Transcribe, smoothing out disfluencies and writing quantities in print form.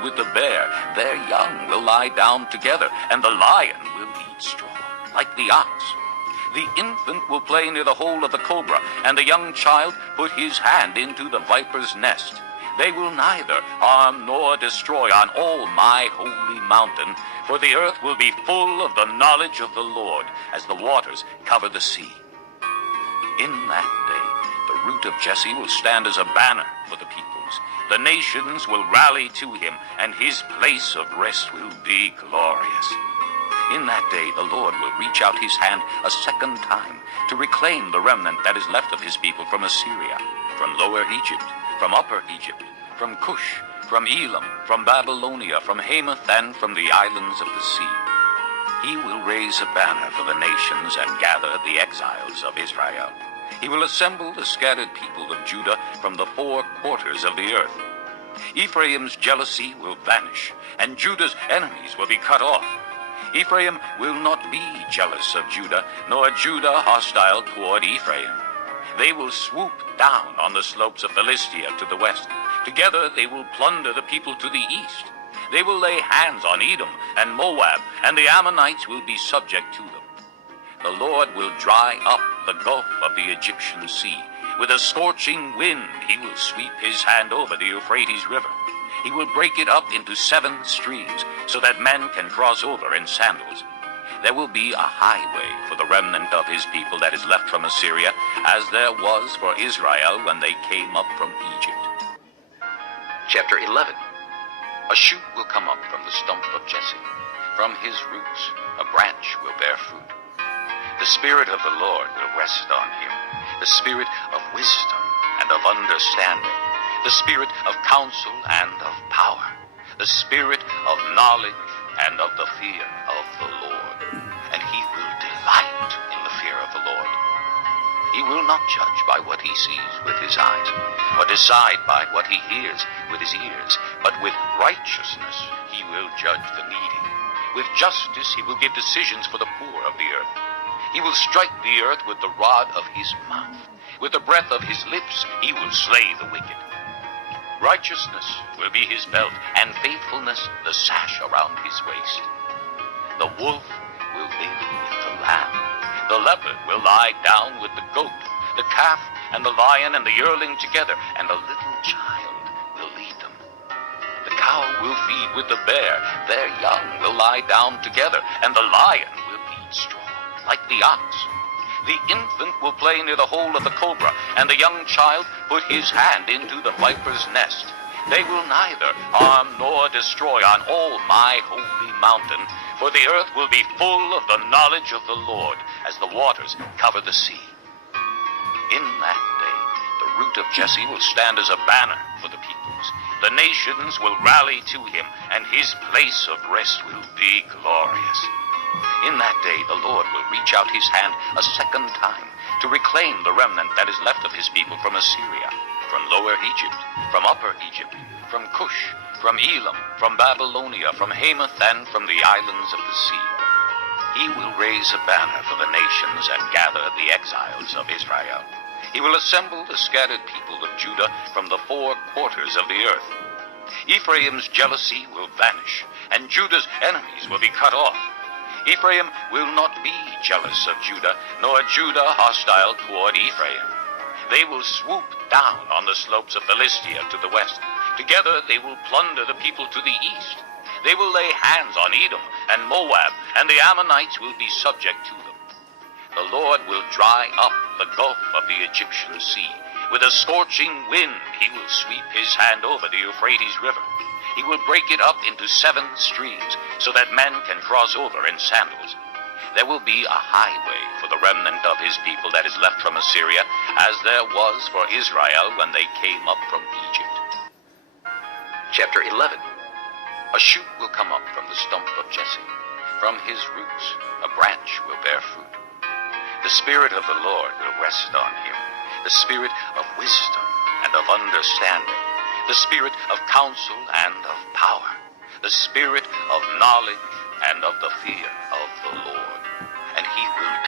with the bear, their young will lie down together, and the lion will eat straw, like the ox. The infant will play near the hole of the cobra, and the young child put his hand into the viper's nest. They will neither harm nor destroy on all my holy mountain, for the earth will be full of the knowledge of the Lord, as the waters cover the sea. In that day, the root of Jesse will stand as a banner for the peoples. The nations will rally to him, and his place of rest will be glorious. In that day, the Lord will reach out his hand a second time to reclaim the remnant that is left of his people from Assyria, from Lower Egypt, from Upper Egypt, from Cush, from Elam, from Babylonia, from Hamath, and from the islands of the sea. He will raise a banner for the nations and gather the exiles of Israel. He will assemble the scattered people of Judah from the four quarters of the earth. Ephraim's jealousy will vanish, and Judah's enemies will be cut off. Ephraim will not be jealous of Judah, nor Judah hostile toward Ephraim. They will swoop down on the slopes of Philistia to the west. Together they will plunder the people to the east. They will lay hands on Edom and Moab, and the Ammonites will be subject to them. The Lord will dry up the gulf of the Egyptian sea. With a scorching wind he will sweep his hand over the Euphrates River. He will break it up into 7 streams, so that men can cross over in sandals. There will be a highway for the remnant of his people that is left from Assyria, as there was for Israel when they came up from Egypt. Chapter 11. A shoot will come up from the stump of Jesse. From his roots a branch will bear fruit. The Spirit of the Lord will rest on him, the Spirit of wisdom and of understanding, the Spirit of counsel and of power, the Spirit of knowledge and of the fear of the Lord. And he will delight in the fear of the Lord. He will not judge by what he sees with his eyes, or decide by what he hears with his ears, but with righteousness he will judge the needy. With justice he will give decisions for the poor of the earth. He will strike the earth with the rod of his mouth. With the breath of his lips he will slay the wicked. Righteousness will be his belt, and faithfulness the sash around his waist. The wolf will live with the lamb. The leopard will lie down with the goat. The calf and the lion and the yearling together, and a little child will lead them. The cow will feed with the bear. Their young will lie down together, and the lion will eat straw, like the ox. The infant will play near the hole of the cobra, and the young child put his hand into the viper's nest. They will neither harm nor destroy on all my holy mountain, for the earth will be full of the knowledge of the Lord, as the waters cover the sea. In that day, the root of Jesse will stand as a banner for the peoples. The nations will rally to him, and his place of rest will be glorious. In that day, the Lord will reach out his hand a second time to reclaim the remnant that is left of his people from Assyria, from Lower Egypt, from Upper Egypt, from Cush, from Elam, from Babylonia, from Hamath, and from the islands of the sea. He will raise a banner for the nations and gather the exiles of Israel. He will assemble the scattered people of Judah from the four quarters of the earth. Ephraim's jealousy will vanish, and Judah's enemies will be cut off. Ephraim will not be jealous of Judah, nor Judah hostile toward Ephraim. They will swoop down on the slopes of Philistia to the west. Together they will plunder the people to the east. They will lay hands on Edom and Moab, and the Ammonites will be subject to them. The Lord will dry up the gulf of the Egyptian sea. With a scorching wind he will sweep his hand over the Euphrates River. He will break it up into 7 streams, so that men can cross over in sandals. There will be a highway for the remnant of his people that is left from Assyria, as there was for Israel when they came up from Egypt. Chapter 11. A shoot will come up from the stump of Jesse. From his roots a branch will bear fruit. The Spirit of the Lord will rest on him, the Spirit of wisdom and of understanding, the Spirit of counsel and of power, the Spirit of knowledge and of the fear of the Lord. And he will